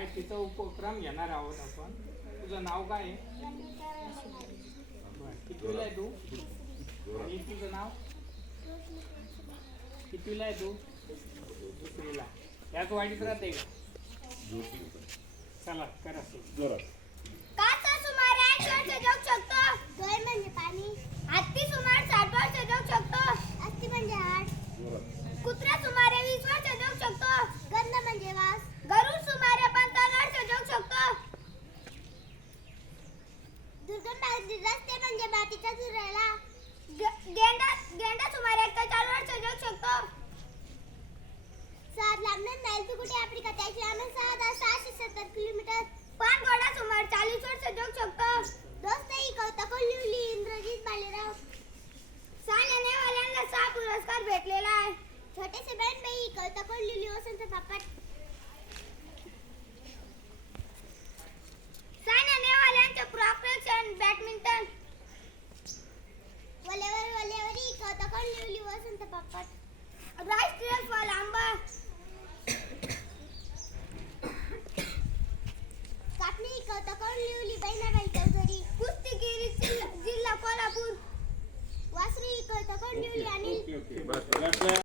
माहितीचा उपक्रम घेणार आहोत आपण. तुझं नाव काय आहे. कितवीला आहे तू? आणि तुझं नाव? कितवीला आहे तू? दुसरीला. याच वाईट राहते का? चला करा सुरू. रस्ते म्हणजे मातीच्या चुरायला गेंडा गेंडा सुमारे एक्केचाळीस वर्ष जगू शकतो सात लांबणं जाईल तू कुठे आफ्रिका त्याची लांबी सहा हजार सहाशे सत्तर किलोमीटर पाच घोडा सुमारे चाळीस वर्ष जगू शकतो दोस्त ही कविता कोल्हिवली इंद्रजित बालेराव सान्या वाल्यांना सहा पुरस्कार भेटलेला आहे छोटेसे बहन बाई ही कविता कोल्हिवली वसंत पापट వసంత పప్ప రాష్ట్రీయ వాళ్ళ అంబ कापणी कौतकोण लिवली बहिणाबाई चौधरी कुस्तीगिरी जिल्हा कोल्हापूर वासरी कौतकोण लिवली आणि